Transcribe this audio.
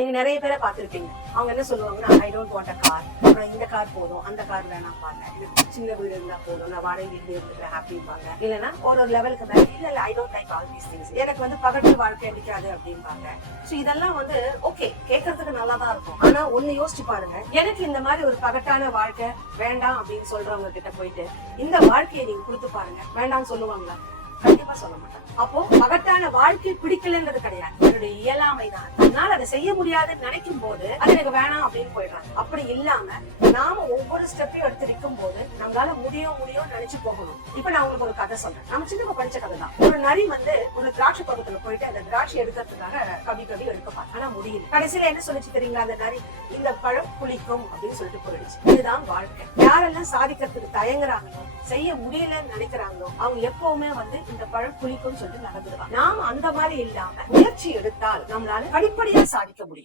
நீங்க நிறைய பேரை பார்த்திருப்பீங்க. அவங்க என்ன சொல்லுவாங்கன்னா, I don't want a car, அப்புறம் இந்த கார் போதும், அந்த கார் வேணாம் பாருங்க, எனக்கு சின்ன வீடு இருந்தா போதும், நான் வாடகை வீடு இருந்துக்கிறேன் ஹாப்பிப்பாங்க. இல்லைன்னா ஒரு லெவலுக்கு மேல இல்ல I don't like all these things, எனக்கு பகட்டு வாழ்க்கை அடிக்காது அப்படிம்பாங்க. சோ இதெல்லாம் ஓகே, கேட்கறதுக்கு நல்லா தான் இருக்கும். ஆனா ஒண்ணு யோசிச்சு பாருங்க, எனக்கு இந்த மாதிரி ஒரு பகட்டான வாழ்க்கை வேண்டாம் அப்படின்னு சொல்றவங்க கிட்ட போயிட்டு இந்த வாழ்க்கையை நீங்க கொடுத்து பாருங்க, வேண்டாம்னு சொல்லுவாங்களா? கண்டிப்பா சொல்ல மாட்டாங்க. அப்போ பகட்டான வாழ்க்கை பிடிக்கலன்றது கிடையாது, என்னுடைய இயலாமை தான். அதனால அதை செய்ய முடியாதுன்னு நினைக்கும் போது அது எனக்கு வேணாம் அப்படின்னு போயிடுறாங்க. அப்படி இல்லாம நாம ஒவ்வொரு ஸ்டெப்பையும் எடுத்து நிற்கும் போது நம்மளால முடியும் நினைச்சு போகணும். இப்ப நான் உங்களுக்கு ஒரு கதை சொல்றேன். நம்ம சின்ன படிச்ச கதை தான். ஒரு நரி ஒரு திராட்சை பக்கத்துல போயிட்டு அந்த திராட்சை எடுக்கிறதுக்காக கவி எடுக்க பார்த்தா, ஆனா முடியல. கடைசியில என்ன சொல்லிச்சு தெரியுங்களா? அந்த நரி, இந்த பழம் புளிக்கும் அப்படின்னு சொல்லிட்டு போயிடுச்சு. இதுதான் வாழ்க்கை. யாரெல்லாம் சாதிக்கிறதுக்கு தயங்குறாங்களோ, செய்ய முடியலன்னு நினைக்கிறாங்களோ, அவங்க எப்பவுமே இந்த பழம் புளிக்கும் சொல்லிட்டு நடந்துடுவாங்க. நாம அந்த மாதிரி இல்லாம முயற்சி எடுத்தால் நம்மளால படிப்படியா சாதிக்க முடியும்.